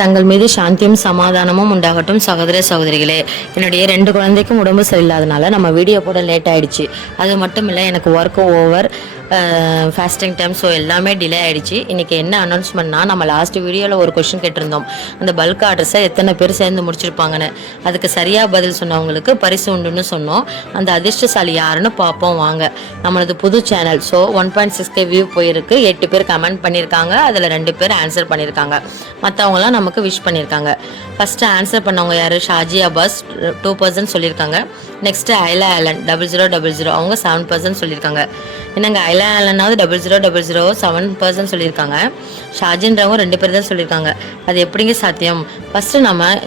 தங்கள் மீது சாந்தியும் சமாதானமும் உண்டாகட்டும் சகோதர சகோதரிகளே. என்னுடைய 2 குழந்தைக்கும் உடம்பு சரியில்லாதனால நம்ம வீடியோ போட லேட் ஆயிடுச்சு. அது மட்டும் இல்லை, எனக்கு ஒர்க்கும் ஓவர், ஃபாஸ்டிங் டைம், ஸோ எல்லாமே டிலே ஆகிடுச்சு. இன்றைக்கி என்ன அனௌன்ஸ்மெண்ட்னா, நம்ம லாஸ்ட் வீடியோவில் ஒரு கொஷின் கேட்டிருந்தோம், அந்த பல்க் ஆர்டர்ஸை எத்தனை பேர் சேர்ந்து முடிச்சிருப்பாங்கன்னு. அதுக்கு சரியாக பதில் சொன்னவங்களுக்கு பரிசு உண்டுன்னு சொன்னோம். அந்த அதிர்ஷ்டசாலி யாருன்னு பார்ப்போம் வாங்க. நம்மளது புது சேனல், ஸோ 1.6K வியூ போயிருக்கு. 8 பேர் கமெண்ட் பண்ணியிருக்காங்க, அதில் 2 பேர் ஆன்சர் பண்ணியிருக்காங்க. மற்றவங்களாம் நமக்கு விஷ் பண்ணியிருக்காங்க. ஃபஸ்ட்டு ஆன்சர் பண்ணவங்க யார்? ஷாஜி அப்பாஸ் 2% சொல்லியிருக்காங்க. நெக்ஸ்ட்டு ஐலா ஆலன் 0000 அவங்க 7% சொல்லியிருக்காங்க. என்னங்க ஐலா ஆலனாவது 0000 7% சொல்லியிருக்காங்க. ஷாஜின்றவங்க 2 பேர் தான் சொல்லியிருக்காங்க. அது எப்படிங்க சாத்தியம்? ஃபஸ்ட்டு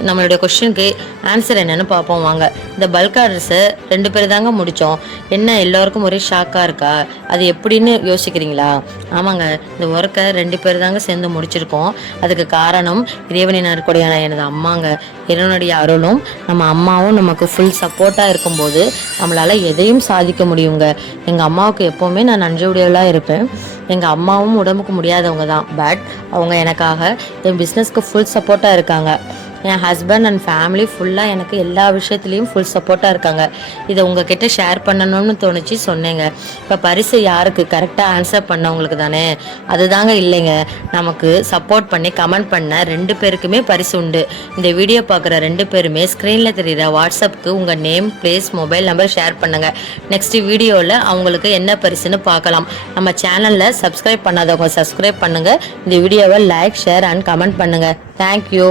நம்மளுடைய கொஸ்டினுக்கு ஆன்சர் என்னன்னு பார்ப்போம் வாங்க. இந்த பல்க் ஆர்டர்ஸை 2 பேர் தாங்க முடித்தோம். என்ன எல்லோருக்கும் ஒரே ஷாக்காக இருக்கா? அது எப்படின்னு யோசிக்கிறீங்களா? ஆமாங்க, இந்த ஒர்க்கை 2 பேர் தாங்க சேர்ந்து முடிச்சிருக்கோம். அதுக்கு காரணம் இறைவனின் அருட்கொடையான எனது அம்மாங்க. இறைவனுடைய அருளும் நம்ம அம்மாவும் நமக்கு ஃபுல் சப்போர்ட்டாக இருக்கும்போது நம்மளால் எதையும் சாதிக்க முடியுங்க. எங்கள் அம்மாவுக்கு எப்போவுமே நான் நன்றியுடையவளாக இருப்பேன். எங்கள் அம்மாவும் உடம்புக்கு முடியாதவங்க தான், பட் அவங்க எனக்காக என் பிஸ்னஸ்க்கு ஃபுல் சப்போர்ட்டாக இருக்காங்க. என் ஹஸ்பண்ட் அண்ட் ஃபேமிலி ஃபுல்லாக எனக்கு எல்லா விஷயத்துலேயும் ஃபுல் சப்போர்ட்டாக இருக்காங்க. இதை உங்ககிட்ட ஷேர் பண்ணணும்னு தோணுச்சு, சொன்னேங்க. இப்போ பரிசு யாருக்கு? கரெக்டாக ஆன்சர் பண்ணவங்களுக்கு தானே? அதுதாங்க இல்லைங்க, நமக்கு சப்போர்ட் பண்ணி கமெண்ட் பண்ண 2 பேருக்குமே பரிசு உண்டு. இந்த வீடியோ பார்க்குற 2 பேருமே ஸ்க்ரீனில் தெரிகிற வாட்ஸ்அப்புக்கு உங்கள் name, place, mobile number share பண்ணுங்கள். நெக்ஸ்ட் வீடியோவில் அவங்களுக்கு என்ன பரிசுன்னு பார்க்கலாம். நம்ம சேனலில் சப்ஸ்கிரைப் பண்ணாதவங்க சப்ஸ்கிரைப் பண்ணுங்கள். இந்த வீடியோவை லைக், ஷேர் அண்ட் கமெண்ட் பண்ணுங்கள். தேங்க்யூ.